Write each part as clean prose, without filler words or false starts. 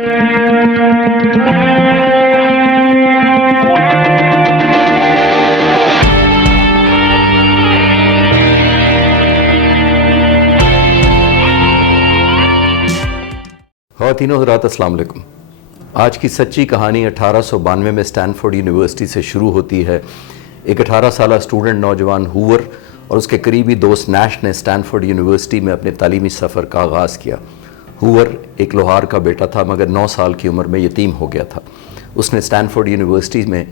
خواتین و حضرات السلام علیکم۔ آج کی سچی کہانی 1892 میں اسٹینفورڈ یونیورسٹی سے شروع ہوتی ہے۔ ایک 18 سالہ اسٹوڈنٹ نوجوان ہوور اور اس کے قریبی دوست نیش نے اسٹینفورڈ یونیورسٹی میں اپنے تعلیمی سفر کا آغاز کیا۔ ہوور ایک لوہار کا بیٹا تھا مگر 9 سال کی عمر میں یتیم ہو گیا تھا۔ اس نے اسٹینفورڈ یونیورسٹی میں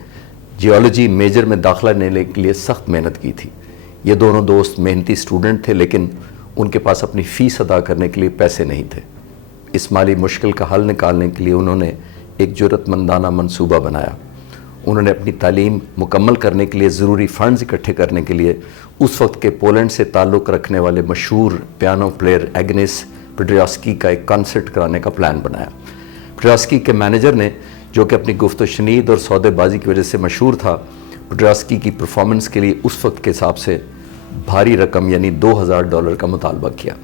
جیولوجی میجر میں داخلہ لینے کے لیے سخت محنت کی تھی۔ یہ دونوں دوست محنتی اسٹوڈنٹ تھے لیکن ان کے پاس اپنی فیس ادا کرنے کے لیے پیسے نہیں تھے۔ اس مالی مشکل کا حل نکالنے کے لیے انہوں نے ایک جرأت مندانہ منصوبہ بنایا۔ انہوں نے اپنی تعلیم مکمل کرنے کے لیے ضروری فنڈز اکٹھے کرنے کے لیے اس وقت کے پولینڈ سے تعلق رکھنے والے مشہور پیانو پلیئر ایگنیس پیٹریاسکی کا ایک کنسرٹ کرانے کا پلان بنایا۔ پیٹریاسکی کے مینیجر نے، جو کہ اپنی گفت و شنید اور سودے بازی کی وجہ سے مشہور تھا، پیٹریاسکی کی پرفارمنس کے لیے اس وقت کے حساب سے بھاری رقم یعنی $2000 کا مطالبہ کیا،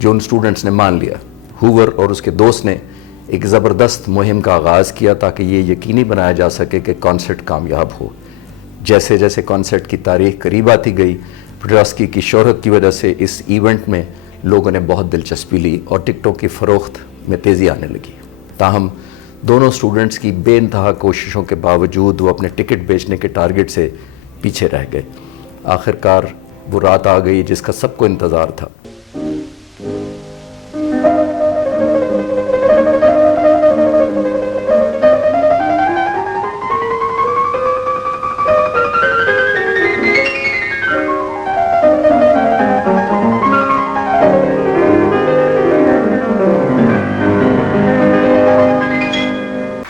جو ان اسٹوڈنٹس نے مان لیا۔ ہوور اور اس کے دوست نے ایک زبردست مہم کا آغاز کیا تاکہ یہ یقینی بنایا جا سکے کہ کانسرٹ کامیاب ہو۔ جیسے جیسے کانسرٹ کی تاریخ قریب آتی گئی، پیٹریاسکی کی شہرت کی وجہ سے اس ایونٹ میں لوگوں نے بہت دلچسپی لی اور ٹکٹوں کی فروخت میں تیزی آنے لگی۔ تاہم دونوں اسٹوڈنٹس کی بے انتہا کوششوں کے باوجود وہ اپنے ٹکٹ بیچنے کے ٹارگٹ سے پیچھے رہ گئے۔ آخرکار وہ رات آ گئی جس کا سب کو انتظار تھا۔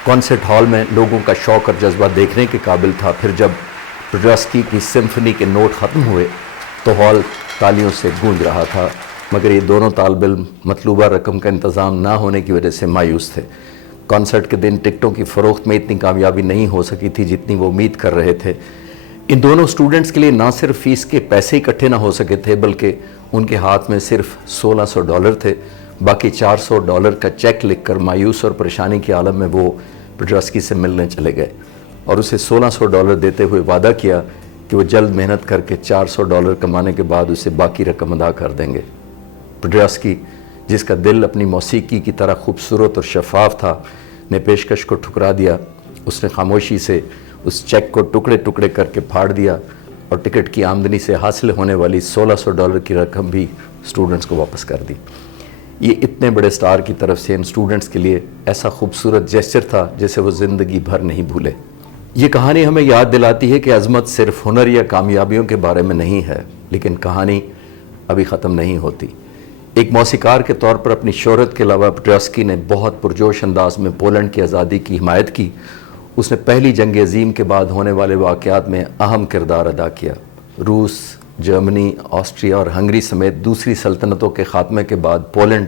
کانسرٹ ہال میں لوگوں کا شوق اور جذبہ دیکھنے کے قابل تھا۔ پھر جب پیٹریاسکی کی سمفنی کے نوٹ ختم ہوئے تو ہال تالیوں سے گونج رہا تھا، مگر یہ دونوں طالب علم مطلوبہ رقم کا انتظام نہ ہونے کی وجہ سے مایوس تھے۔ کانسرٹ کے دن ٹکٹوں کی فروخت میں اتنی کامیابی نہیں ہو سکی تھی جتنی وہ امید کر رہے تھے۔ ان دونوں اسٹوڈنٹس کے لیے نہ صرف فیس کے پیسے اکٹھے نہ ہو سکے تھے بلکہ ان کے ہاتھ میں صرف $1600 تھے۔ باقی $400 کا چیک لکھ کر مایوس اور پریشانی کے عالم میں وہ پیٹریاسکی سے ملنے چلے گئے اور اسے $1600 دیتے ہوئے وعدہ کیا کہ وہ جلد محنت کر کے $400 کمانے کے بعد اسے باقی رقم ادا کر دیں گے۔ پیٹریاسکی، جس کا دل اپنی موسیقی کی طرح خوبصورت اور شفاف تھا، نے پیشکش کو ٹھکرا دیا۔ اس نے خاموشی سے اس چیک کو ٹکڑے ٹکڑے کر کے پھاڑ دیا اور ٹکٹ کی آمدنی سے حاصل ہونے والی $1600 کی رقم بھی اسٹوڈنٹس کو واپس کر دی۔ یہ اتنے بڑے سٹار کی طرف سے ان سٹوڈنٹس کے لیے ایسا خوبصورت جیسچر تھا جسے وہ زندگی بھر نہیں بھولے۔ یہ کہانی ہمیں یاد دلاتی ہے کہ عظمت صرف ہنر یا کامیابیوں کے بارے میں نہیں ہے، لیکن کہانی ابھی ختم نہیں ہوتی۔ ایک موسیقار کے طور پر اپنی شہرت کے علاوہ پیٹریاسکی نے بہت پرجوش انداز میں پولینڈ کی آزادی کی حمایت کی۔ اس نے پہلی جنگ عظیم کے بعد ہونے والے واقعات میں اہم کردار ادا کیا۔ روس، جرمنی، آسٹریا اور ہنگری سمیت دوسری سلطنتوں کے خاتمے کے بعد پولینڈ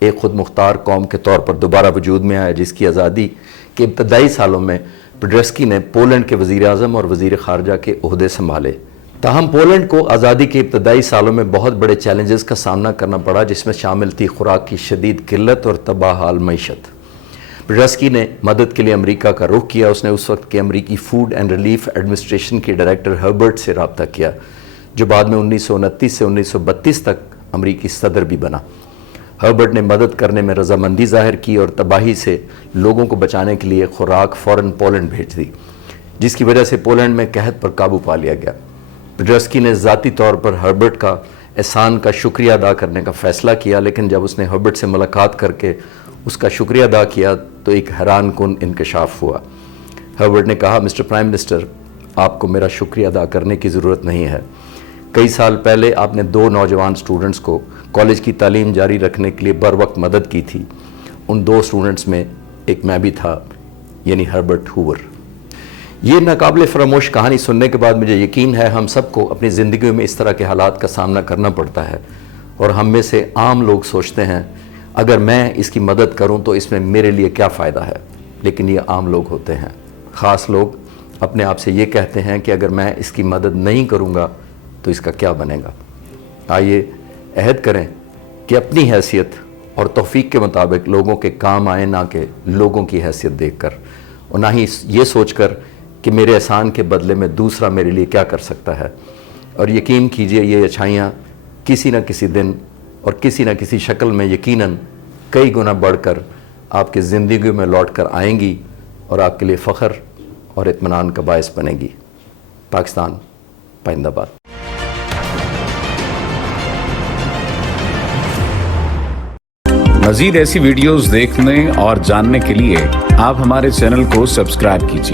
ایک خود مختار قوم کے طور پر دوبارہ وجود میں آیا، جس کی آزادی کے ابتدائی سالوں میں پیٹریاسکی نے پولینڈ کے وزیر اعظم اور وزیر خارجہ کے عہدے سنبھالے۔ تاہم پولینڈ کو آزادی کے ابتدائی سالوں میں بہت بڑے چیلنجز کا سامنا کرنا پڑا، جس میں شامل تھی خوراک کی شدید قلت اور تباہ حال معیشت۔ پیٹریاسکی نے مدد کے لیے امریکہ کا رخ کیا۔ اس نے اس وقت کے امریکی فوڈ اینڈ ریلیف ایڈمنسٹریشن کے ڈائریکٹر ہربرٹ سے رابطہ کیا، جو بعد میں 1929 سے 1932 تک امریکی صدر بھی بنا۔ ہربرٹ نے مدد کرنے میں رضامندی ظاہر کی اور تباہی سے لوگوں کو بچانے کے لیے خوراک فوراً پولینڈ بھیج دی، جس کی وجہ سے پولینڈ میں قحط پر قابو پا لیا گیا۔ پیٹریاسکی نے ذاتی طور پر ہربرٹ کا احسان کا شکریہ ادا کرنے کا فیصلہ کیا، لیکن جب اس نے ہربرٹ سے ملاقات کر کے اس کا شکریہ ادا کیا تو ایک حیران کن انکشاف ہوا۔ ہربرٹ نے کہا، مسٹر پرائم منسٹر، آپ کو میرا شکریہ ادا کرنے کی ضرورت نہیں ہے۔ کئی سال پہلے آپ نے 2 نوجوان سٹوڈنٹس کو کالج کی تعلیم جاری رکھنے کے لیے بر وقت مدد کی تھی۔ ان 2 سٹوڈنٹس میں ایک میں بھی تھا، یعنی ہربرٹ ہوور۔ یہ ناقابل فراموش کہانی سننے کے بعد مجھے یقین ہے ہم سب کو اپنی زندگیوں میں اس طرح کے حالات کا سامنا کرنا پڑتا ہے، اور ہم میں سے عام لوگ سوچتے ہیں اگر میں اس کی مدد کروں تو اس میں میرے لیے کیا فائدہ ہے، لیکن یہ عام لوگ ہوتے ہیں۔ خاص لوگ اپنے آپ سے یہ کہتے ہیں کہ اگر میں اس کی مدد نہیں کروں گا تو اس کا کیا بنے گا۔ آئیے عہد کریں کہ اپنی حیثیت اور توفیق کے مطابق لوگوں کے کام آئیں، نہ کہ لوگوں کی حیثیت دیکھ کر، اور نہ ہی یہ سوچ کر کہ میرے احسان کے بدلے میں دوسرا میرے لیے کیا کر سکتا ہے۔ اور یقین کیجئے یہ اچھائیاں کسی نہ کسی دن اور کسی نہ کسی شکل میں یقیناً کئی گنا بڑھ کر آپ کی زندگی میں لوٹ کر آئیں گی اور آپ کے لیے فخر اور اطمینان کا باعث بنے گی۔ پاکستان پائندہ باد۔ مزید ایسی ویڈیوز دیکھنے اور جاننے کے لیے آپ ہمارے چینل کو سبسکرائب کیجیے۔